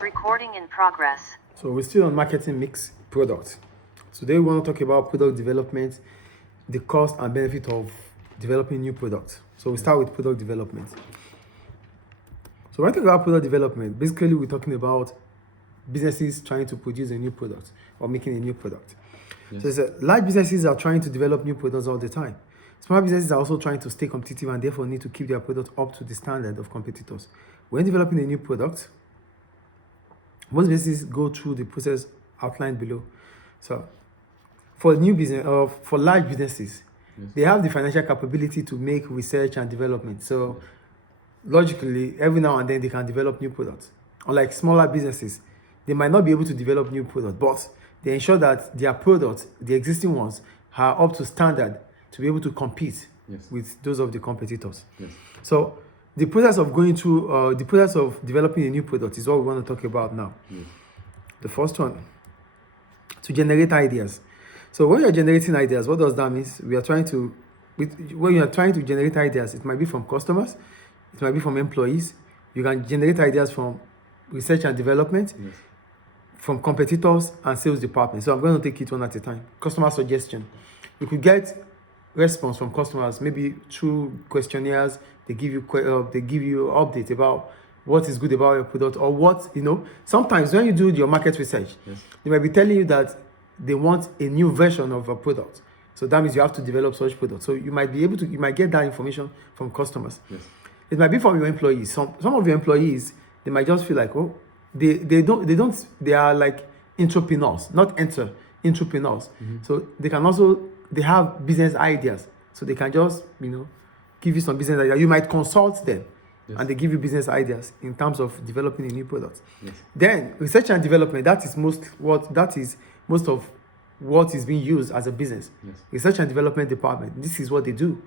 Recording in progress. So we're still on marketing mix product. Today we want to talk about product development, the cost and benefit of developing new products. So we start with product development. So when I talk about product development, basically we're talking about businesses trying to produce a new product or making a new product. Yes. So it's large businesses are trying to develop new products all the time. Small businesses are also trying to stay competitive and therefore need to keep their product up to the standard of competitors. When developing a new product, most businesses go through the process outlined below. So for new business or for large businesses, yes, they have the financial capability to make research and development. So logically, every now and then they can develop new products. Unlike smaller businesses, they might not be able to develop new products, but they ensure that their products, the existing ones, are up to standard to be able to compete, yes, with those of the competitors. Yes. So the process of going through, the process of developing a new product is what we want to talk about now. Yes. The first one, to generate ideas. So when you're generating ideas, what does that mean? When you're trying to generate ideas, it might be from customers, it might be from employees. You can generate ideas from research and development, yes, from competitors and sales department. So I'm going to take it one at a time. Customer suggestion. You could get response from customers, maybe through questionnaires. They give you update about what is good about your product, or what, sometimes when you do your market research, yes, they might be telling you that they want a new version of a product. So that means you have to develop such product. So you might get that information from customers. Yes. It might be from your employees. Some of your employees, they might just feel like, they are like entrepreneurs, not entrepreneurs. Mm-hmm. So they have business ideas. So they can just, give you some business ideas. You might consult them, yes, and they give you business ideas in terms of developing a new product. Yes. Then research and development, that is most of what is being used as a business. Yes. Research and development department, this is what they do.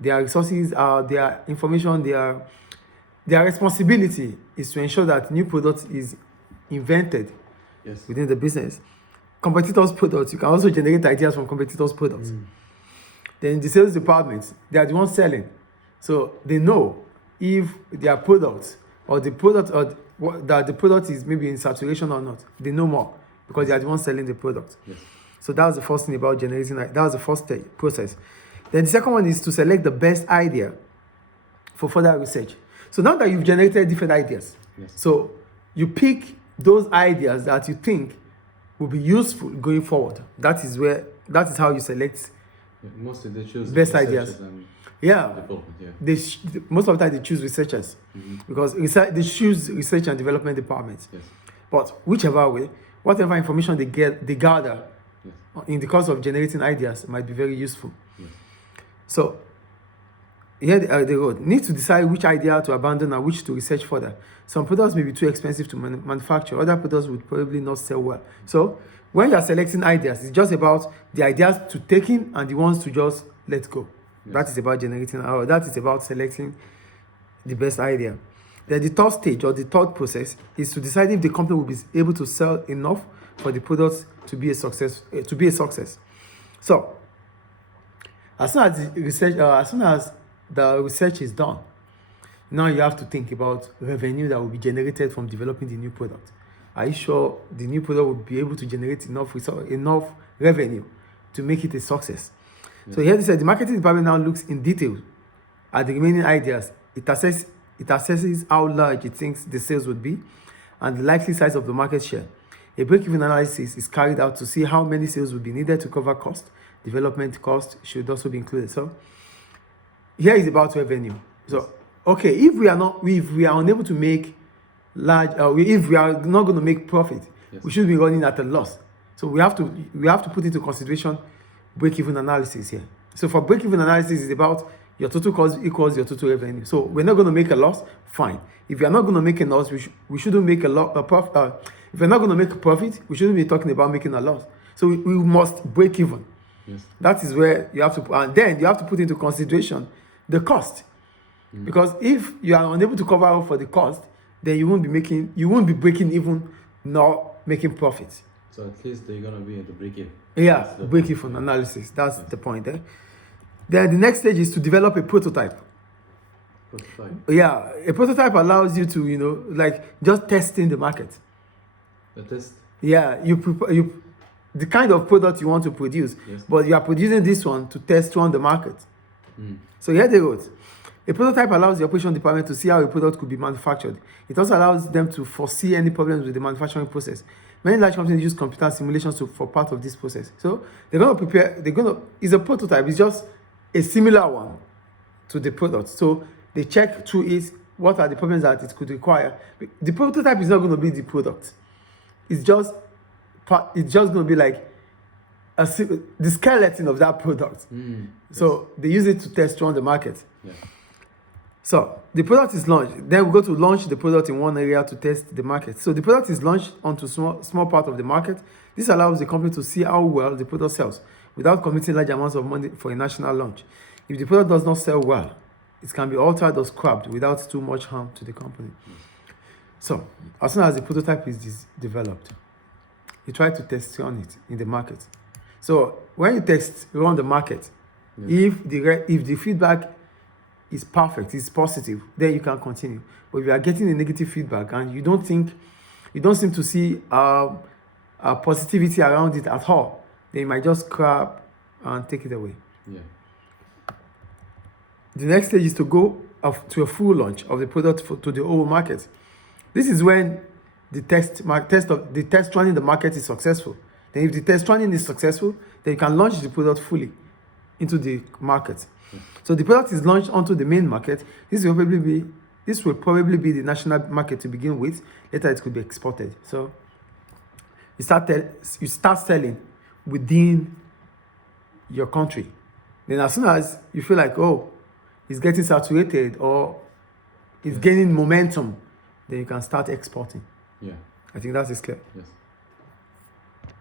Their resources, their information, their responsibility is to ensure that new product is invented, yes, within the business. Competitors' products, you can also generate ideas from competitors' products. Mm. Then the sales department, they are the ones selling. So they know if their product or the product that the product is maybe in saturation or not. They know more because they are the ones selling the product. Yes. So that was the first thing about generating. That was the first process. Then the second one is to select the best idea for further research. So now that you've generated different ideas, yes, so you pick those ideas that you think will be useful going forward. That is how you select. Mostly they choose best ideas. Yeah. Most of the time they choose researchers, mm-hmm, because they choose research and development departments. Yes. But whichever way, whatever information they gather, yes, in the course of generating ideas might be very useful. Yes. So here they go. Need to decide which idea to abandon and which to research further. Some products may be too expensive to manufacture. Other products would probably not sell well. So when you're selecting ideas, it's just about the ideas to take in and the ones to just let go. Yes. That is about that is about selecting the best idea. Then the third stage or the third process is to decide if the company will be able to sell enough for the products to be a success. So as soon as the research is done, now you have to think about revenue that will be generated from developing the new product. Are you sure the new product will be able to generate enough revenue to make it a success? Yeah. So here they said the marketing department now looks in detail at the remaining ideas. It assesses how large it thinks the sales would be and the likely size of the market share. A break-even analysis is carried out to see how many sales would be needed to cover cost. Development cost should also be included. So here is about revenue. So, okay, if we are unable to make large, if we are not going to make profit, yes, we should be running at a loss. So we have to put into consideration break-even analysis here. So for break-even analysis, is about your total cost equals your total revenue. So we're not going to make a loss, fine. If we are not going to make a loss, we shouldn't make a profit. If we're not going to make a profit, we shouldn't be talking about making a loss. So we must break even. Yes. That is where you have to, and then you have to put into consideration the cost. Mm. Because if you are unable to cover up for the cost, then you won't be breaking even nor making profits. So at least they're gonna be at the break even. Yeah, break even analysis. That's the point there. Then the next stage is to develop a prototype. Prototype. Yeah, a prototype allows you to, like just testing the market. The test. Yeah, you the kind of product you want to produce, Yes. but you are producing this one to test on the market. Mm. So here they wrote, a prototype allows the operation department to see how a product could be manufactured. It also allows them to foresee any problems with the manufacturing process. Many large companies use computer simulations for part of this process. So it's a prototype, it's just a similar one to the product. So they check through it, what are the problems that it could require. The prototype is not going to be the product. It's just going to be like the skeleton of that product. So they use it to test on the market. Yeah. So the product is launched. Then we go to launch the product in one area to test the market. So the product is launched onto small part of the market. This allows the company to see how well the product sells without committing large amounts of money for a national launch. If the product does not sell well, it can be altered or scrapped without too much harm to the company. So as soon as the prototype is developed, you try to test on it in the market. So when you run the market, if the feedback is perfect, is positive, then you can continue. But if you are getting a negative feedback and you don't seem to see positivity around it at all, then you might just scrap and take it away. Yeah. The next stage is to go to a full launch of the product to the whole market. This is when the test running the market is successful. Then if the test running is successful, then you can launch the product fully into the market. So the product is launched onto the main market. This will probably be the national market to begin with. Later it could be exported. So you start selling within your country. Then as soon as you feel like, oh, it's getting saturated or it's gaining momentum, then you can start exporting. Yeah. I think that is clear. Yes.